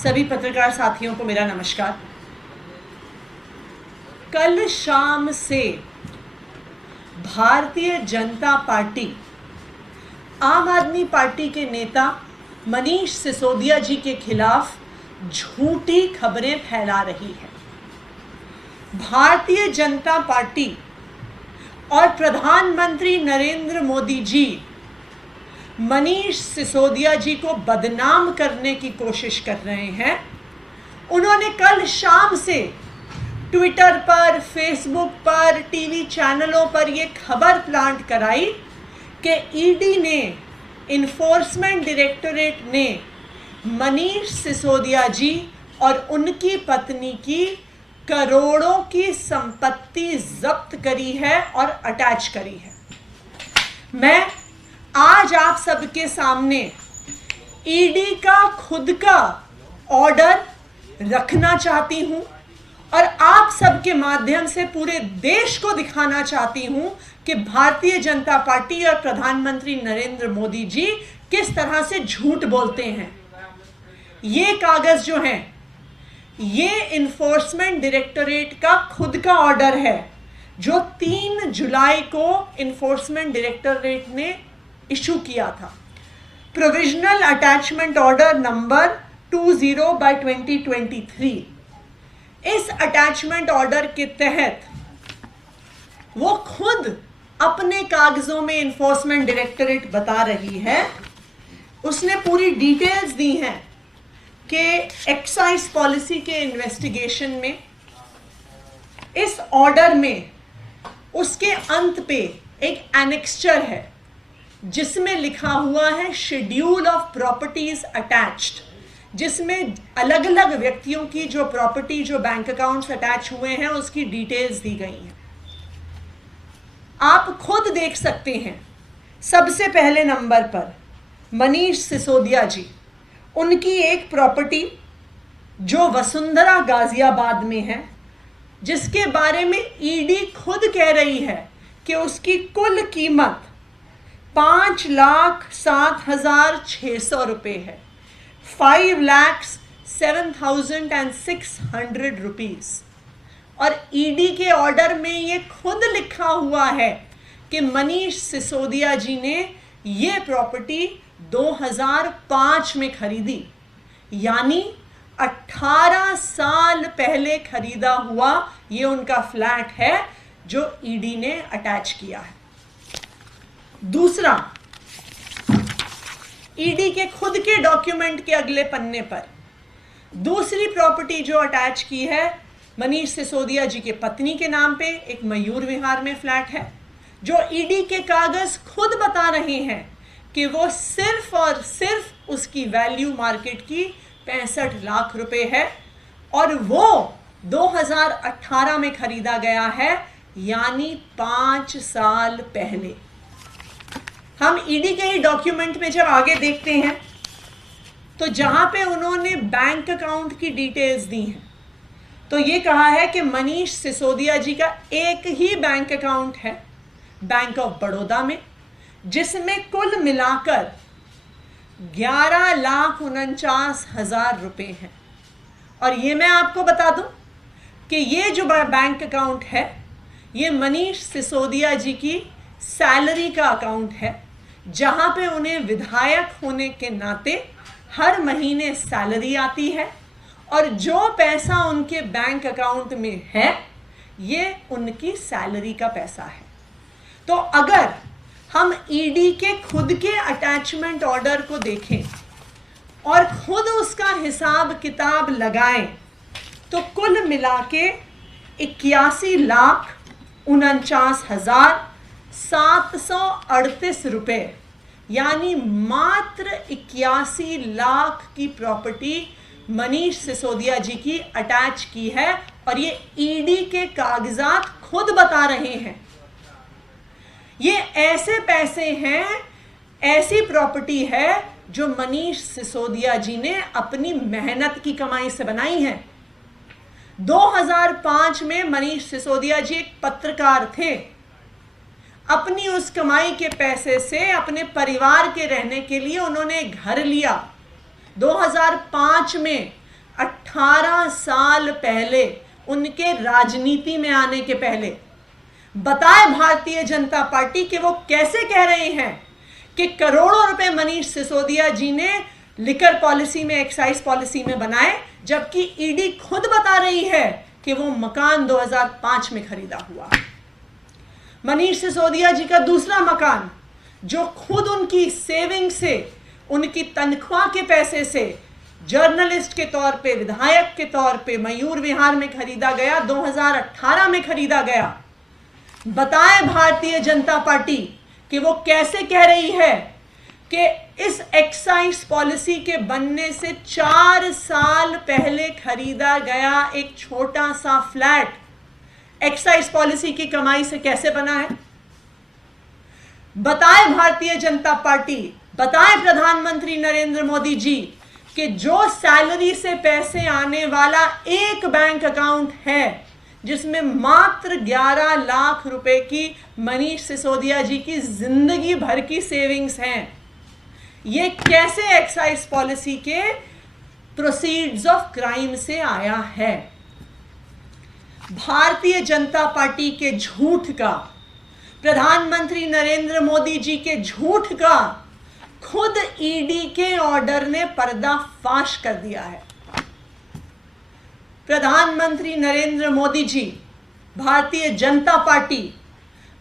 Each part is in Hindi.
सभी पत्रकार साथियों को मेरा नमस्कार। कल शाम से भारतीय जनता पार्टी आम आदमी पार्टी के नेता मनीष सिसोदिया जी के खिलाफ झूठी खबरें फैला रही है। भारतीय जनता पार्टी और प्रधानमंत्री नरेंद्र मोदी जी मनीष सिसोदिया जी को बदनाम करने की कोशिश कर रहे हैं। उन्होंने कल शाम से ट्विटर पर, फेसबुक पर, टीवी चैनलों पर यह खबर प्लांट कराई कि ईडी ने, इन्फोर्समेंट डायरेक्टोरेट ने मनीष सिसोदिया जी और उनकी पत्नी की करोड़ों की संपत्ति जब्त करी है और अटैच करी है। मैं आज आप सबके सामने ईडी का खुद का ऑर्डर रखना चाहती हूं और आप सबके माध्यम से पूरे देश को दिखाना चाहती हूं कि भारतीय जनता पार्टी और प्रधानमंत्री नरेंद्र मोदी जी किस तरह से झूठ बोलते हैं। ये कागज जो हैं, ये इन्फोर्समेंट डायरेक्टोरेट का खुद का ऑर्डर है जो 3 जुलाई को इन्फोर्समेंट डायरेक्टोरेट ने इशू किया था। Provisional attachment order number 20/2023। इस अटैचमेंट ऑर्डर के तहत वो खुद अपने कागजों में इन्फोर्समेंट डायरेक्टोरेट बता रही है, उसने पूरी डिटेल्स दी हैं कि एक्साइज पॉलिसी के इन्वेस्टिगेशन में इस ऑर्डर में उसके अंत पे एक एनेक्स्चर है जिसमें लिखा हुआ है शेड्यूल ऑफ प्रॉपर्टीज अटैच्ड, जिसमें अलग अलग व्यक्तियों की जो प्रॉपर्टी, जो बैंक अकाउंट्स अटैच हुए हैं, उसकी डिटेल्स दी गई हैं। आप खुद देख सकते हैं। सबसे पहले नंबर पर मनीष सिसोदिया जी, उनकी एक प्रॉपर्टी जो वसुंधरा गाजियाबाद में है, जिसके बारे में ईडी खुद कह रही है कि उसकी कुल कीमत 5,07,600 रुपये है, 5,07,600 रुपीज़। और ईडी के ऑर्डर में ये खुद लिखा हुआ है कि मनीष सिसोदिया जी ने ये प्रॉपर्टी 2005 में खरीदी, यानी 18 साल पहले खरीदा हुआ ये उनका फ्लैट है जो ईडी ने अटैच किया है। दूसरा, ईडी के खुद के डॉक्यूमेंट के अगले पन्ने पर दूसरी प्रॉपर्टी जो अटैच की है मनीष सिसोदिया जी के पत्नी के नाम पे, एक मयूर विहार में फ्लैट है, जो ईडी के कागज खुद बता रहे हैं कि वो सिर्फ और सिर्फ उसकी वैल्यू मार्केट की 65 लाख रुपए है और वो 2018 में खरीदा गया है, यानी 5 साल पहले। हम ईडी के ही डॉक्यूमेंट में जब आगे देखते हैं तो जहां पे उन्होंने बैंक अकाउंट की डिटेल्स दी हैं, तो ये कहा है कि मनीष सिसोदिया जी का एक ही बैंक अकाउंट है बैंक ऑफ बड़ौदा में, जिसमें कुल मिलाकर 11,49,000 रुपये हैं। और ये मैं आपको बता दूं कि ये जो बैंक अकाउंट है, ये मनीष सिसोदिया जी की सैलरी का अकाउंट है, जहां पे उन्हें विधायक होने के नाते हर महीने सैलरी आती है और जो पैसा उनके बैंक अकाउंट में है ये उनकी सैलरी का पैसा है। तो अगर हम ईडी के खुद के अटैचमेंट ऑर्डर को देखें और खुद उसका हिसाब किताब लगाएं तो कुल मिला के 81,49,738 रुपये, यानी मात्र 81 लाख की प्रॉपर्टी मनीष सिसोदिया जी की अटैच की है और ये ईडी के कागजात खुद बता रहे हैं। ये ऐसे पैसे हैं, ऐसी प्रॉपर्टी है जो मनीष सिसोदिया जी ने अपनी मेहनत की कमाई से बनाई है। 2005 में मनीष सिसोदिया जी एक पत्रकार थे। अपनी उस कमाई के पैसे से अपने परिवार के रहने के लिए उन्होंने घर लिया। 2005 में 18 साल पहले, उनके राजनीति में आने के पहले, बताए भारतीय जनता पार्टी कि वो कैसे कह रहे हैं कि करोड़ों रुपए मनीष सिसोदिया जी ने लिकर पॉलिसी में, एक्साइज पॉलिसी में बनाए, जबकि ईडी खुद बता रही है कि वो मकान 2005 में खरीदा हुआ। मनीष सिसोदिया जी का दूसरा मकान, जो खुद उनकी सेविंग से, उनकी तनख्वाह के पैसे से, जर्नलिस्ट के तौर पे, विधायक के तौर पे मयूर विहार में खरीदा गया, 2018 में खरीदा गया। बताए भारतीय जनता पार्टी कि वो कैसे कह रही है कि इस एक्साइज पॉलिसी के बनने से 4 साल पहले खरीदा गया एक छोटा सा फ्लैट एक्साइज पॉलिसी की कमाई से कैसे बना है। बताए भारतीय जनता पार्टी, बताए प्रधानमंत्री नरेंद्र मोदी जी कि जो सैलरी से पैसे आने वाला एक बैंक अकाउंट है, जिसमें मात्र 11 लाख रुपए की मनीष सिसोदिया जी की जिंदगी भर की सेविंग्स हैं, ये कैसे एक्साइज पॉलिसी के प्रोसीड्स ऑफ क्राइम से आया है। भारतीय जनता पार्टी के झूठ का, प्रधानमंत्री नरेंद्र मोदी जी के झूठ का खुद ईडी के ऑर्डर ने पर्दाफाश कर दिया है। प्रधानमंत्री नरेंद्र मोदी जी, भारतीय जनता पार्टी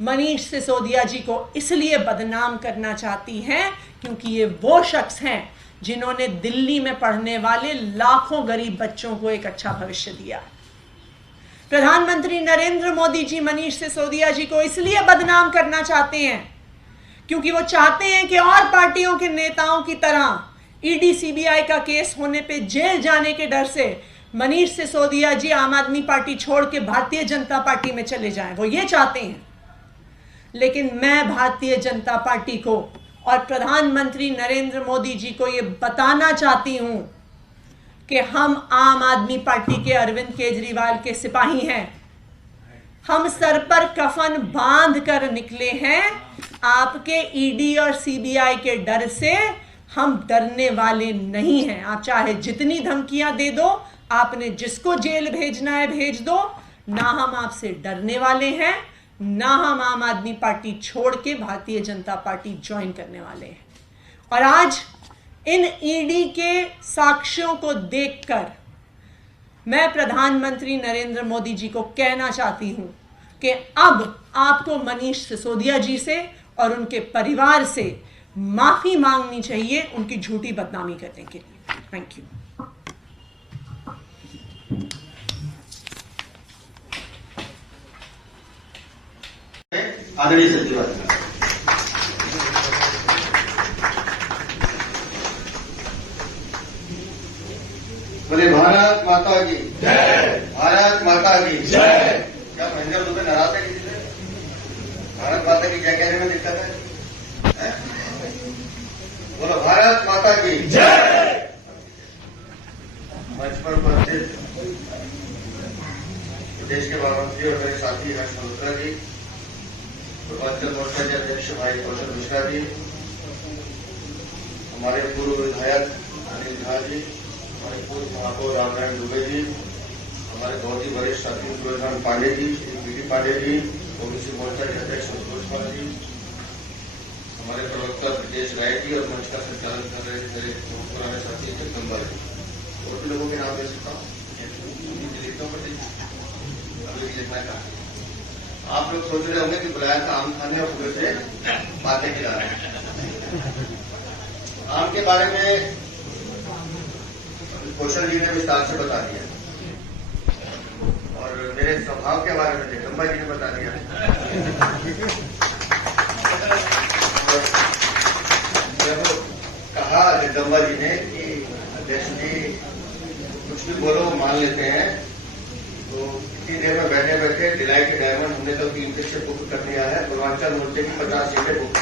मनीष सिसोदिया जी को इसलिए बदनाम करना चाहती हैं क्योंकि ये वो शख्स हैं जिन्होंने दिल्ली में पढ़ने वाले लाखों गरीब बच्चों को एक अच्छा भविष्य दिया। प्रधानमंत्री नरेंद्र मोदी जी मनीष सिसोदिया जी को इसलिए बदनाम करना चाहते हैं क्योंकि वो चाहते हैं कि और पार्टियों के नेताओं की तरह ईडी सीबीआई का केस होने पे जेल जाने के डर से मनीष सिसोदिया जी आम आदमी पार्टी छोड़ के भारतीय जनता पार्टी में चले जाएं। वो ये चाहते हैं। लेकिन मैं भारतीय जनता पार्टी को और प्रधानमंत्री नरेंद्र मोदी जी को ये बताना चाहती हूं कि हम आम आदमी पार्टी के अरविंद केजरीवाल के सिपाही हैं। हम सर पर कफन बांध कर निकले हैं। आपके ईडी और सीबीआई के डर से हम डरने वाले नहीं हैं। आप चाहे जितनी धमकियां दे दो, आपने जिसको जेल भेजना है भेज दो, ना हम आपसे डरने वाले हैं, ना हम आम आदमी पार्टी छोड़ के भारतीय जनता पार्टी ज्वाइन करने वाले हैं। और आज इन ईडी के साक्ष्यों को देखकर मैं प्रधानमंत्री नरेंद्र मोदी जी को कहना चाहती हूं कि अब आपको मनीष सिसोदिया जी से और उनके परिवार से माफी मांगनी चाहिए उनकी झूठी बदनामी करने के लिए। Thank you. आदरणीय सचिवालय बोले भारत माता की जय, भारत माता की जय। क्या महेंद्र दुबे नाराज है किसी से? भारत माता की जय कहने में दिक्कत है? बोलो भारत माता की जय। मंच पर उपस्थित प्रदेश के महामंत्री और मेरे साथी हर्ष मल्होत्रा जी, पूर्वांचल मोर्चा के अध्यक्ष भाई कौशल मिश्रा जी, हमारे पूर्व विधायक अनिल झा जी, हमारे पूर्व महापौर रामनारायण दुबे जी, हमारे बहुत ही वरिष्ठ साथी सूरजकांत पांडे जी, बीडी पांडे जी, ओबीसी मोर्चा के अध्यक्ष संतोष पाल जी, हमारे प्रवक्ता ब्रजेश राय जी और मंच का संचालन कर रहे मेरे पुराने साथी जगदम्बा जी। और भी लोगों के नाम ले सकता हूँ, लिखना चाहता। आप लोग सोच रहे होंगे कि बुलाया था आम खाने और पूरे से बातें खिला रहे हैं। आम के बारे में कौशल जी ने विस्तार से बता दिया और मेरे स्वभाव के बारे में जगदम्बा जी ने बता दिया। जब कहा जगदम्बा जी ने कि अध्यक्ष जी कुछ भी बोलो मान लेते हैं, तो इतनी देर में बैठे बैठे डिलाइट डायमंड हमने तो 3 फिर से बुक कर दिया है। पूर्वांचल मोर्चे की 50 सीटें बुक।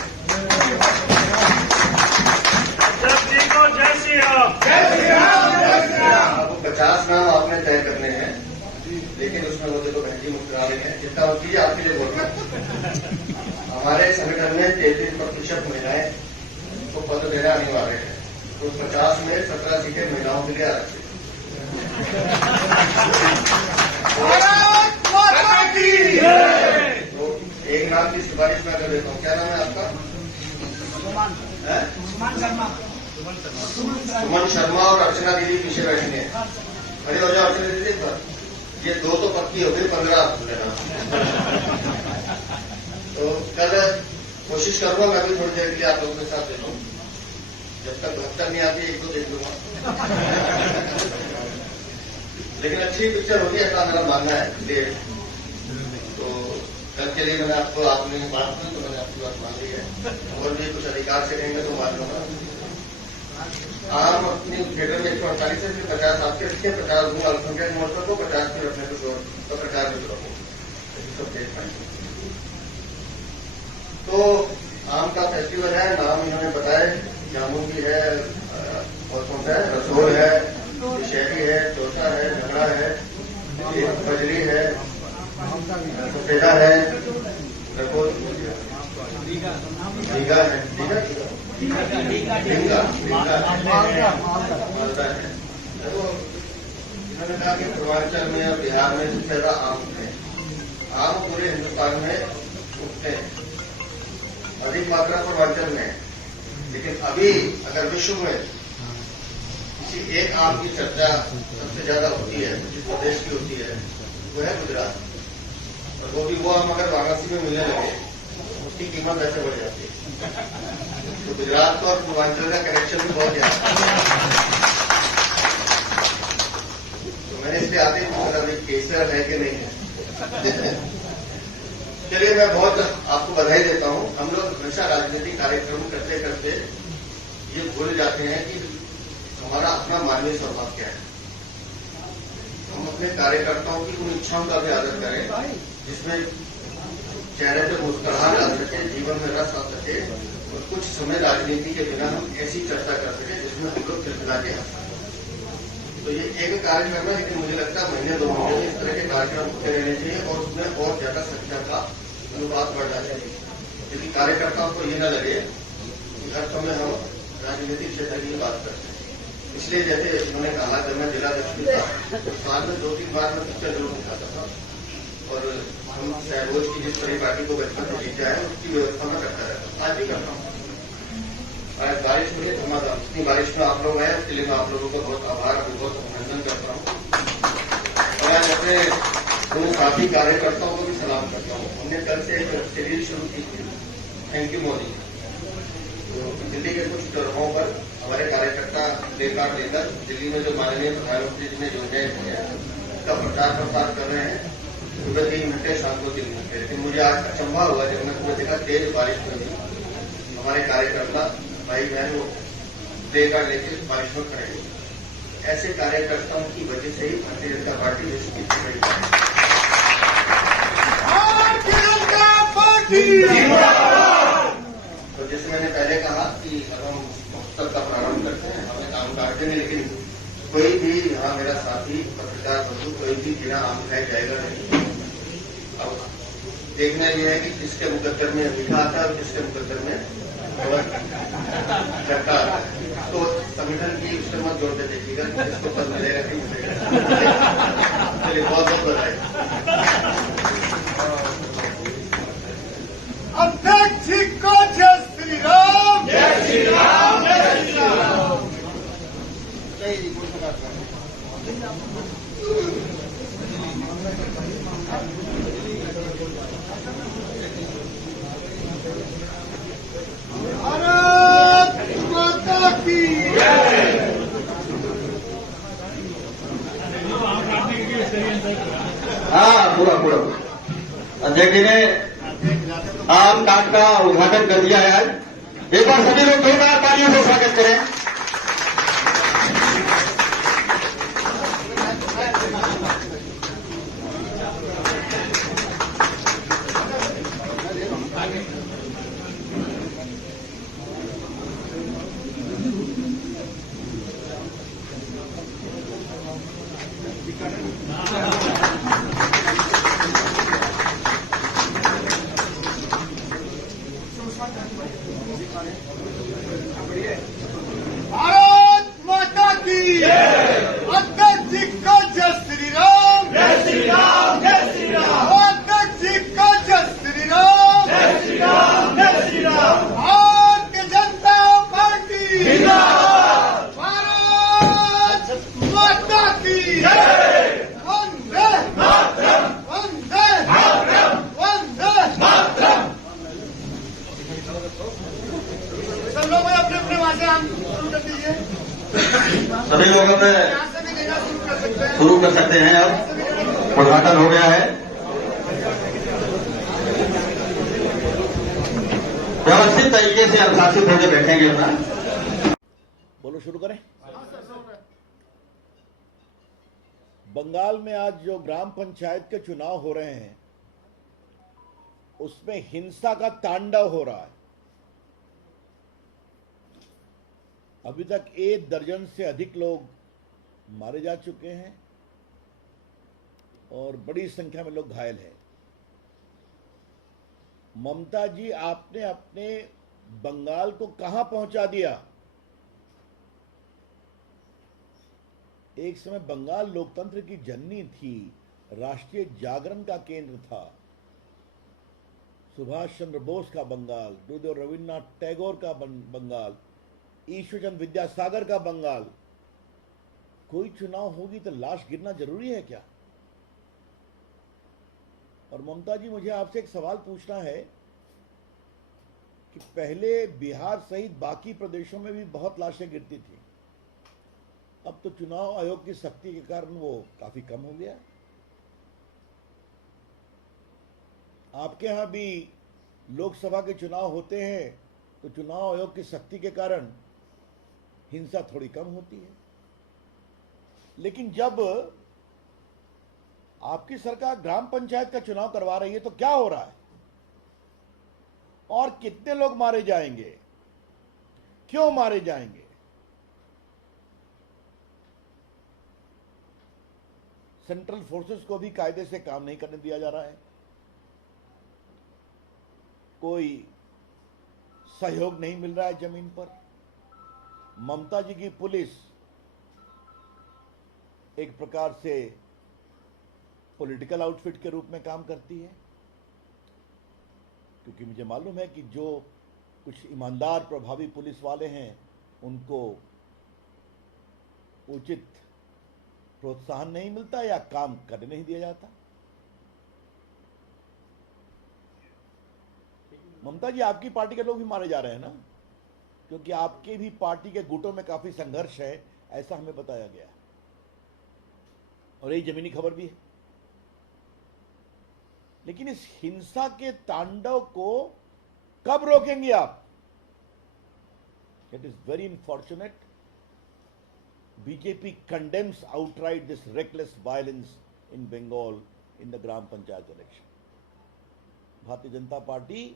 आपको 50 नाम आपने तय करने हैं, लेकिन उसमें वो देखो बहन जी मुस्कुरा रहे हैं। जितना वो कीजिए आपके लिए बोल रहा हूँ। हमारे संगठन में 33% महिलाएं को पद देना अनिवार्य है, तो 50 में 17 सीटें महिलाओं के लिए आरक्षित। भारत माता की जय। तो एक नाम की सिफारिश मैं कर देता हूँ। क्या नाम है आपका? सुमन शर्मा और अर्चना दीदी पीछे बैठी हैं। खड़े हो जाओ अर्चना दीदी पर। ये 2 तो पक्की हो गई, 15 आप लेना। तो कल कोशिश करूंगा मैं भी थोड़ी देर के लिए आप लोगों के साथ दे लूँ। जब तक 72 नहीं आती 1-2 देख लूंगा। लेकिन अच्छी पिक्चर होगी ऐसा मेरा मानना है। इसलिए तो कल के लिए मैंने आपको, आपने बात की तो मैंने आपकी बात मान ली है। और भी कुछ अधिकार से कहेंगे तो मान लूंगा। आम अपनी थिएटर में 148 से 50 आपके रखिए, 50 दूंगा अल्पसंख्यक मोर्चा को, 50 भी रखने कुछ और पत्रकार भी रखो, सब देख पाएंगे। तो आम का फेस्टिवल है, नाम इन्होंने बताया। जामुन की है, और कौन सा है, रसोल है, शहरी है, चौथा है, झगड़ा है, फजली है, सफेदा है, रीगा है, मालदा है। देखो इन्होंने कहा कि पूर्वांचल में और बिहार में सबसे ज्यादा आम है। आम पूरे हिंदुस्तान में उगते हैं, अधिक मात्रा पूर्वांचल में। लेकिन अभी अगर विश्व में किसी एक आम की चर्चा सबसे ज्यादा होती है, जिस प्रदेश की होती है, वो है गुजरात। और वो भी वो आम अगर वाराणसी में मिलने लगे उसकी कीमत ऐसे बढ़ जाती है। तो गुजरात को और पूर्वांचल का कनेक्शन भी बहुत ज्यादा है। तो मैंने इसलिए आते ही पूछा अभी केसर है कि नहीं है। चलिए मैं बहुत आपको बधाई देता हूं। हम लोग हमेशा राजनीतिक कार्यक्रम करते करते ये भूल जाते हैं कि हमारा अपना मानवीय स्वभाव क्या है। हम अपने कार्यकर्ताओं की उन इच्छाओं का भी आदर करें जिसमें चेहरे पे मुस्कुराहट आ सके, जीवन में रस आ सके, और कुछ समय राजनीति के बिना हम ऐसी चर्चा कर सके जिसमें हम लोग खिलखिला के हंस सकें। तो ये एक कार्यक्रम है, लेकिन मुझे लगता है महीने 2 महीने में इस तरह के कार्यक्रम होते रहने चाहिए और उसमें और ज्यादा संख्या का अनुपात बढ़ना चाहिए। क्योंकि कार्यकर्ताओं को ये न लगे कि हर समय हम राजनीतिक क्षेत्र की बात करते हैं। इसलिए जैसे उन्होंने कहा, जब मैं जिलाध्यक्ष था तो साल में 2-3 बार मैं पिक्चर जरूर दिखाता था। और हम सहरोज की जिस तरह पार्टी को बचपन से जीता है उसकी व्यवस्था में करता रहता हूँ, आज भी करता हूँ। बारिश हुई है धमाधम, इतनी बारिश में आप लोग आए, उसके लिए मैं आप लोगों को बहुत आभार और बहुत अभिनंदन करता हूँ। और आज अपने दो साथी कार्यकर्ताओं को भी सलाम करता हूँ। हमने कल से एक सीरीज शुरू की थी, थैंक यू मोदी। तो दिल्ली के कुछ जगहों पर हमारे कार्यकर्ता लेकर दिल्ली में जो माननीय प्रधानमंत्री जी ने योजनाएं दी है उसका प्रचार प्रसार कर रहे हैं। सुबह 3 घंटे, शाम को 3 घंटे। लेकिन मुझे आज अचंभा हुआ जब मैं सुबह देखा तेज बारिश में भी हमारे कार्यकर्ता भाई बहन वो प्लेकार्ड लेके बारिश में खड़े हुए। ऐसे कार्यकर्ताओं की वजह से ही भारतीय जनता पार्टी विश्व की बड़ी पार्टी। तो जैसे मैंने पहले कहा कि अब हम महोत्सव का प्रारंभ करते हैं, हमें काम काट देंगे, लेकिन कोई भी यहाँ मेरा साथी पत्रकार बंधु कोई भी बिना आम खाए जाएगा नहीं। अब देखना यह है कि किसके मुकद्दर में मीठा आता है और किसके मुकद्दर में खट्टा आता है। तो संगठन की उससे मत जोड़ते देखिएगा कि किसको पद मिलेगा कि मिलेगा। चलिए बहुत बहुत बधाई। अध्यक्ष जी को जय श्री राम। जय श्री राम, जय श्री राम। भारत माता की जय। हाँ, पूरा अध्यक्ष जी ने आम काट का उद्घाटन कर दिया है आज। एक बार सभी लोग जोरदार तालियों से स्वागत करें। भारत माता की जय। अध्यक्ष जी को प्रोग्राम शुरू कर दीजिए। सभी लोग अपने यहाँ से भी लेना शुरू कर सकते हैं। शुरू कर सकते हैं। अब उद्घाटन हो गया है। व्यवस्थित तरीके से अनुशासित होकर बैठेंगे अपना। बोलो, शुरू करें। बंगाल में आज जो ग्राम पंचायत के चुनाव हो रहे हैं उसमें हिंसा का तांडव हो रहा है। अभी तक 1 दर्जन से अधिक लोग मारे जा चुके हैं और बड़ी संख्या में लोग घायल हैं। ममता जी, आपने अपने बंगाल को कहां पहुंचा दिया? एक समय बंगाल लोकतंत्र की जननी थी, राष्ट्रीय जागरण का केंद्र था। सुभाष चंद्र बोस का बंगाल, गुरुदेव रविन्द्रनाथ टैगोर का बंगाल, ईश्वरचंद्र विद्यासागर का बंगाल। कोई चुनाव होगी तो लाश गिरना जरूरी है क्या? और ममता जी, मुझे आपसे एक सवाल पूछना है कि पहले बिहार सहित बाकी प्रदेशों में भी बहुत लाशें गिरती थी, अब तो चुनाव आयोग की सख्ती के कारण वो काफी कम हो गया। आपके यहां भी लोकसभा के चुनाव होते हैं तो चुनाव आयोग की सख्ती के कारण हिंसा थोड़ी कम होती है, लेकिन जब आपकी सरकार ग्राम पंचायत का चुनाव करवा रही है तो क्या हो रहा है और कितने लोग मारे जाएंगे, क्यों मारे जाएंगे? सेंट्रल फोर्सेस को भी कायदे से काम नहीं करने दिया जा रहा है, कोई सहयोग नहीं मिल रहा है जमीन पर। ममता जी की पुलिस एक प्रकार से पॉलिटिकल आउटफिट के रूप में काम करती है, क्योंकि मुझे मालूम है कि जो कुछ ईमानदार प्रभावी पुलिस वाले हैं उनको उचित प्रोत्साहन नहीं मिलता या काम करने नहीं दिया जाता। ममता जी, आपकी पार्टी के लोग भी मारे जा रहे हैं ना, क्योंकि आपके भी पार्टी के गुटों में काफी संघर्ष है, ऐसा हमें बताया गया है और यही जमीनी खबर भी है। लेकिन इस हिंसा के तांडव को कब रोकेंगे आप? It is very unfortunate. BJP condemns outright this reckless violence in Bengal in the gram panchayat election. Bharatiya Janata party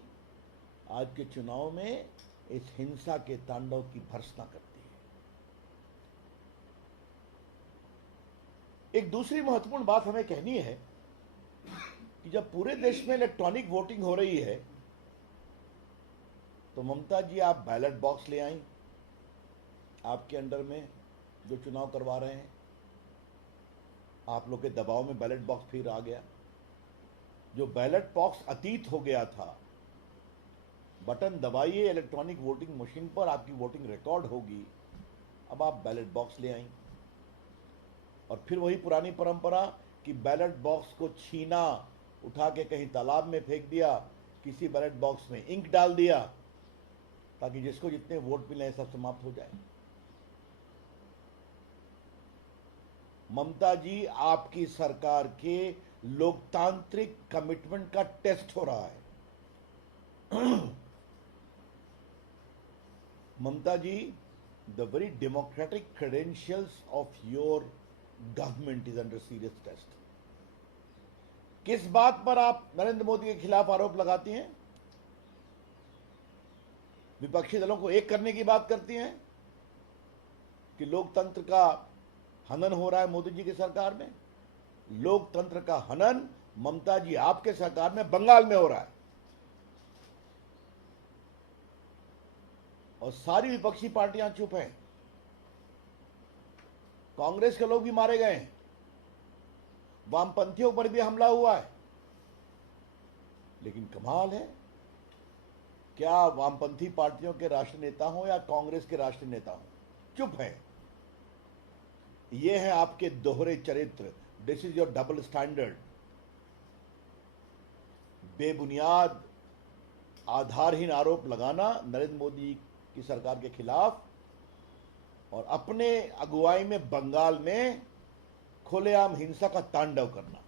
आज के चुनाव में इस हिंसा के तांडव की भर्त्सना करती है। एक दूसरी महत्वपूर्ण बात हमें कहनी है कि जब पूरे देश में इलेक्ट्रॉनिक वोटिंग हो रही है तो ममता जी, आप बैलेट बॉक्स ले आई आपके अंडर में जो चुनाव करवा रहे हैं, आप लोग के दबाव में बैलेट बॉक्स फिर आ गया। जो बैलेट बॉक्स अतीत हो गया था, बटन दबाइए इलेक्ट्रॉनिक वोटिंग मशीन पर, आपकी वोटिंग रिकॉर्ड होगी। अब आप बैलेट बॉक्स ले आई और फिर वही पुरानी परंपरा कि बैलेट बॉक्स को छीना, उठा के कहीं तालाब में फेंक दिया, किसी बैलेट बॉक्स में इंक डाल दिया ताकि जिसको जितने वोट मिले सब समाप्त हो जाए। ममता जी, आपकी सरकार के लोकतांत्रिक कमिटमेंट का टेस्ट हो रहा है। ममता जी, the very democratic credentials of your government is under serious test. किस बात पर आप नरेंद्र मोदी के खिलाफ आरोप लगाती हैं? विपक्षी दलों को एक करने की बात करती हैं कि लोकतंत्र का हनन हो रहा है मोदी जी की सरकार में। लोकतंत्र का हनन ममता जी आपके सरकार में बंगाल में हो रहा है और सारी विपक्षी पार्टियां चुप हैं। कांग्रेस के लोग भी मारे गए हैं, वामपंथियों पर भी हमला हुआ है। लेकिन कमाल है, क्या वामपंथी पार्टियों के राष्ट्रीय नेता हो या कांग्रेस के राष्ट्रीय नेता हो, चुप हैं। ये है आपके दोहरे चरित्र। This is your double standard. बेबुनियाद आधारहीन आरोप लगाना नरेंद्र मोदी की सरकार के खिलाफ और अपने अगुवाई में बंगाल में खुलेआम हिंसा का तांडव करना,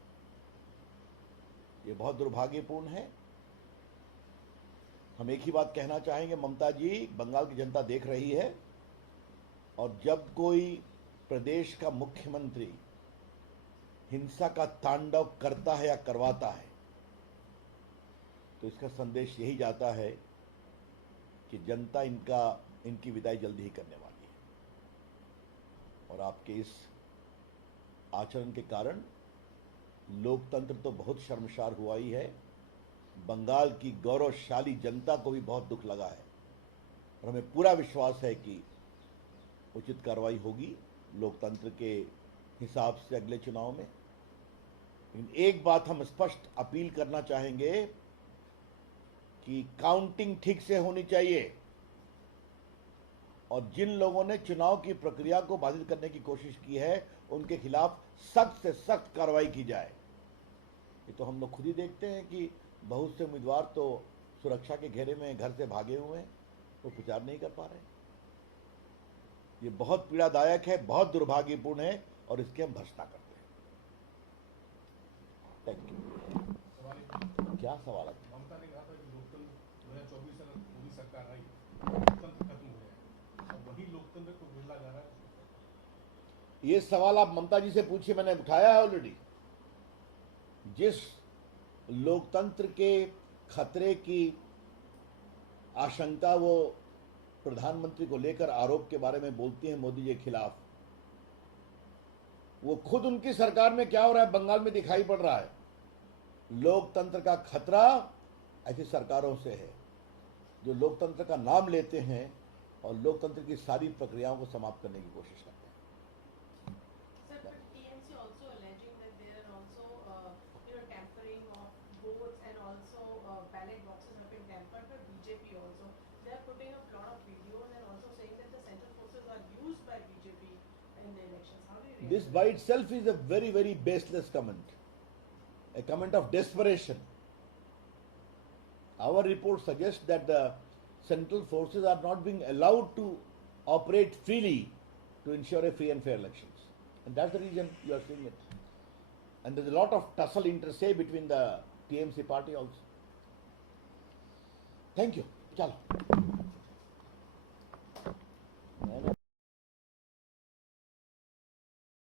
यह बहुत दुर्भाग्यपूर्ण है। हम एक ही बात कहना चाहेंगे, ममता जी, बंगाल की जनता देख रही है, और जब कोई प्रदेश का मुख्यमंत्री हिंसा का तांडव करता है या करवाता है, तो इसका संदेश यही जाता है कि जनता इनकी विदाई जल्दी ही करने वाली है। और आपके इस आचरण के कारण लोकतंत्र तो बहुत शर्मसार हुआ ही है, बंगाल की गौरवशाली जनता को भी बहुत दुख लगा है, और हमें पूरा विश्वास है कि उचित कार्रवाई होगी लोकतंत्र के हिसाब से अगले चुनाव में। लेकिन एक बात हम स्पष्ट अपील करना चाहेंगे कि काउंटिंग ठीक से होनी चाहिए, और जिन लोगों ने चुनाव की प्रक्रिया को बाधित करने की कोशिश की है उनके खिलाफ सख्त से सख्त कार्रवाई की जाए। ये तो हम लोग खुद ही देखते हैं कि बहुत से उम्मीदवार तो सुरक्षा के घेरे में घर से भागे हुए हैं, वो प्रचार नहीं कर पा रहे। ये बहुत पीड़ादायक है, बहुत दुर्भाग्यपूर्ण है, और इसकी हम भर्त्सना करते हैं। Thank you. क्या सवाल है? ममता ने कहा था कि लोकतंत्र 2024 से मोदी सरकार आई, लोकतंत्र खत्म हो गया, और वही लोकतंत्र को गिरला जा रहा है। ये सवाल आप ममता जी से पूछिए, मैंने उठाया है ऑलरेडी। जिस लोकतंत्र के खतरे की आशंका वो प्रधानमंत्री को लेकर आरोप के बारे में बोलती हैं मोदी जी के खिलाफ, वो खुद उनकी सरकार में क्या हो रहा है बंगाल में दिखाई पड़ रहा है। लोकतंत्र का खतरा ऐसी सरकारों से है जो लोकतंत्र का नाम लेते हैं और लोकतंत्र की सारी प्रक्रियाओं को समाप्त करने की कोशिश करते हैं। Sir, but TMC also alleging that there are also, tampering of votes and also ballot boxes have been tampered by BJP also. They are putting up a lot of videos and also saying that the central forces are used by BJP in the elections. How do you react? This by itself is a very, very baseless comment, a comment of desperation. Our report suggests that the central forces are not being allowed to operate freely to ensure a free and fair elections. And that's the reason you are seeing it. And there's a lot of tussle inter se between the TMC party also. Thank you. Chalo.